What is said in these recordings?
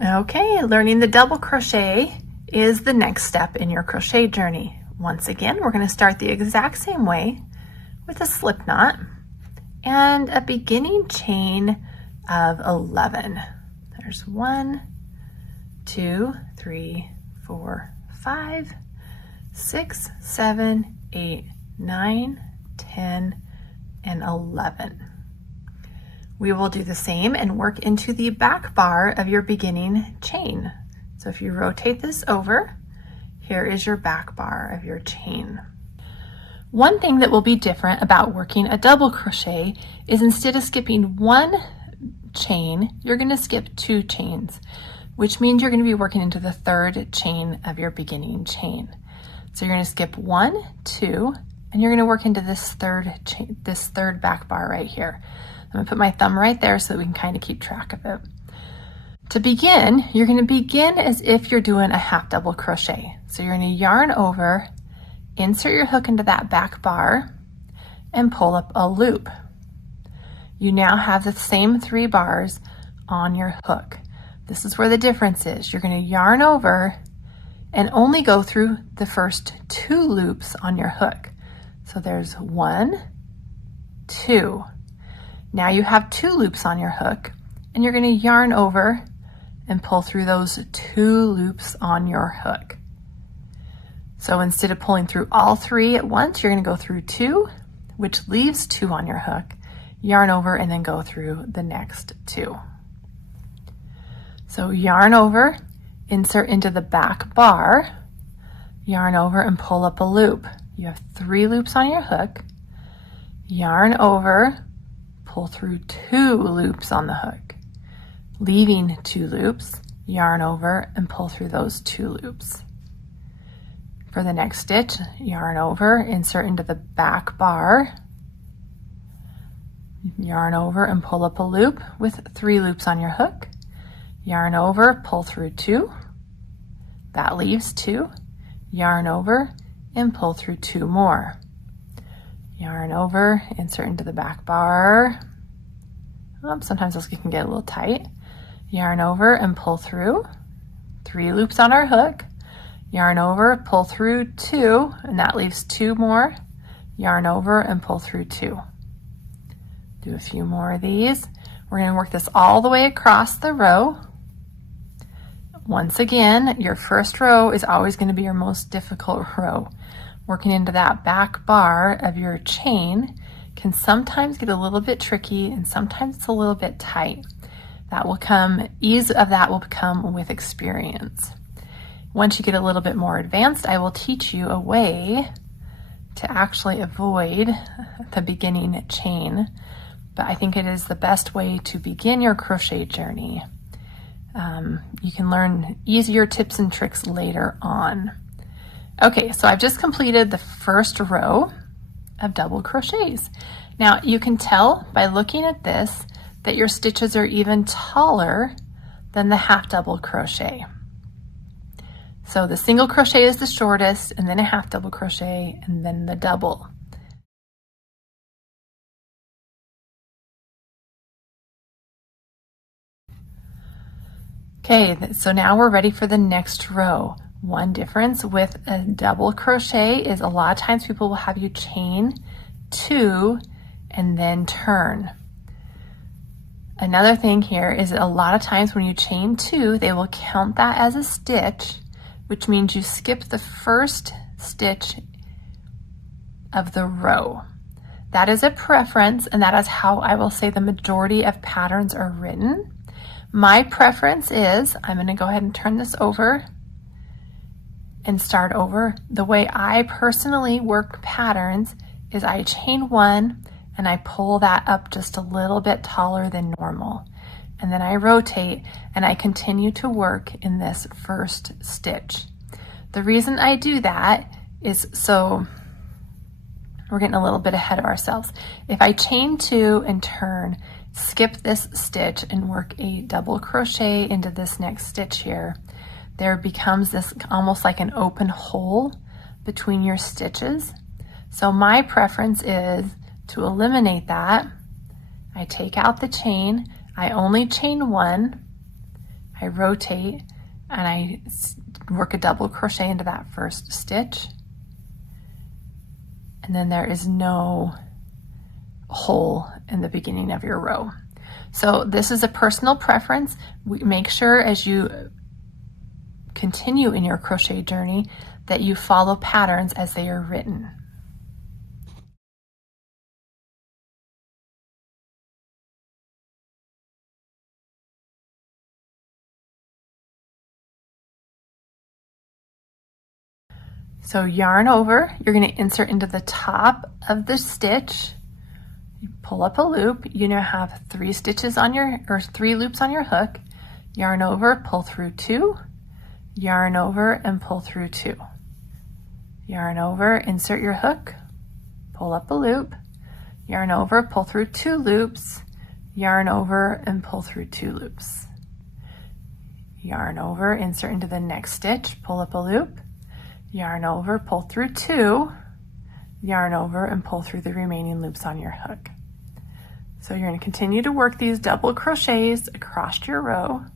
Okay, learning the double crochet is the next step in your crochet journey. Once again, we're going to start the exact same way with a slip knot and a beginning chain of 11. There's 1, 2, 3, 4, 5, 6, 7, 8, 9, 10, and 11. We will do the same and work into the back bar of your beginning chain. So if you rotate this over, here is your back bar of your chain. One thing that will be different about working a double crochet is instead of skipping one chain, you're going to skip 2 chains, which means you're going to be working into the 3rd chain of your beginning chain. So you're going to skip 1, 2, and you're going to work into this 3rd chain, this 3rd back bar right here. I'm going to put my thumb right there so that we can kind of keep track of it. To begin, you're going to begin as if you're doing a half double crochet. So you're going to yarn over, insert your hook into that back bar, and pull up a loop. You now have the same 3 bars on your hook. This is where the difference is. You're going to yarn over and only go through the first 2 loops on your hook. So there's 1, 2. Now you have 2 loops on your hook, and you're going to yarn over and pull through those 2 loops on your hook. So instead of pulling through all 3 at once, you're going to go through 2, which leaves 2 on your hook, yarn over, and then go through the next 2. So yarn over, insert into the back bar, yarn over and pull up a loop. You have 3 loops on your hook, yarn over, pull through 2 loops on the hook, leaving 2 loops, yarn over and pull through those 2 loops. For the next stitch, yarn over, insert into the back bar, yarn over and pull up a loop with 3 loops on your hook, yarn over, pull through 2, that leaves 2, yarn over and pull through 2 more. Yarn over, insert into the back bar. Sometimes those can get a little tight. Yarn over and pull through 3 loops on our hook. Yarn over, pull through 2, and that leaves 2 more. Yarn over and pull through 2. Do a few more of these. We're going to work this all the way across the row. Once again, your first row is always going to be your most difficult row. Working into that back bar of your chain can sometimes get a little bit tricky, and sometimes it's a little bit tight. Ease of that will come with experience. Once you get a little bit more advanced, I will teach you a way to actually avoid the beginning chain, but I think it is the best way to begin your crochet journey. You can learn easier tips and tricks later on. Okay, so I've just completed the first row of double crochets. Now you can tell by looking at this that your stitches are even taller than the half double crochet. So the single crochet is the shortest, and then a half double crochet, and then the double. Okay, so now we're ready for the next row. One difference with a double crochet is a lot of times people will have you chain 2 and then turn. Another thing here is that a lot of times when you chain 2, they will count that as a stitch, which means you skip the first stitch of the row. That is a preference, and that is how I will say the majority of patterns are written. My preference is, I'm going to go ahead and turn this over and start over. The way I personally work patterns is I chain 1 and I pull that up just a little bit taller than normal. And then I rotate and I continue to work in this first stitch. The reason I do that is so we're getting a little bit ahead of ourselves. If I chain 2 and turn, skip this stitch and work a double crochet into this next stitch here, there becomes this almost like an open hole between your stitches. So my preference is to eliminate that. I take out the chain, I only chain 1, I rotate and I work a double crochet into that first stitch, and then there is no hole in the beginning of your row. So this is a personal preference. Make sure as you continue in your crochet journey that you follow patterns as they are written. So yarn over, you're going to insert into the top of the stitch, you pull up a loop, you now have 3 stitches on your, or 3 loops on your hook, yarn over, pull through 2, yarn over and pull through 2. Yarn over, insert your hook, pull up a loop, yarn over, pull through 2 loops, yarn over and pull through 2 loops. Yarn over, insert into the next stitch, pull up a loop, yarn over, pull through 2, yarn over and pull through the remaining loops on your hook. So you're going to continue to work these double crochets across your row.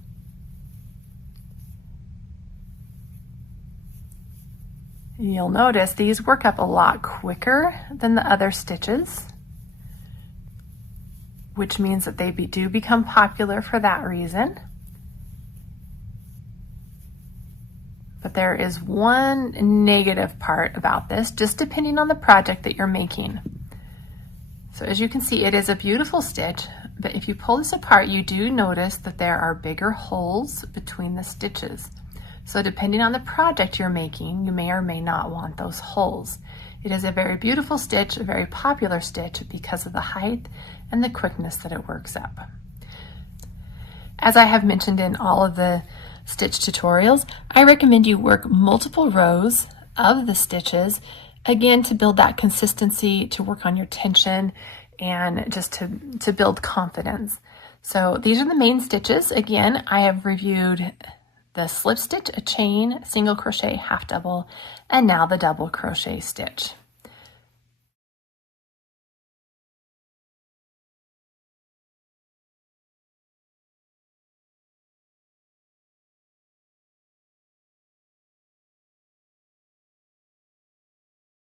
You'll notice these work up a lot quicker than the other stitches, which means that they do become popular for that reason. But there is one negative part about this, just depending on the project that you're making. So as you can see, it is a beautiful stitch, but if you pull this apart, you do notice that there are bigger holes between the stitches. So depending on the project you're making, you may or may not want those holes. It is a very beautiful stitch, a very popular stitch because of the height and the quickness that it works up. As I have mentioned in all of the stitch tutorials, I recommend you work multiple rows of the stitches, again, to build that consistency, to work on your tension, and just to build confidence. So these are the main stitches. Again, I have reviewed the slip stitch, a chain, single crochet, half double, and now the double crochet stitch.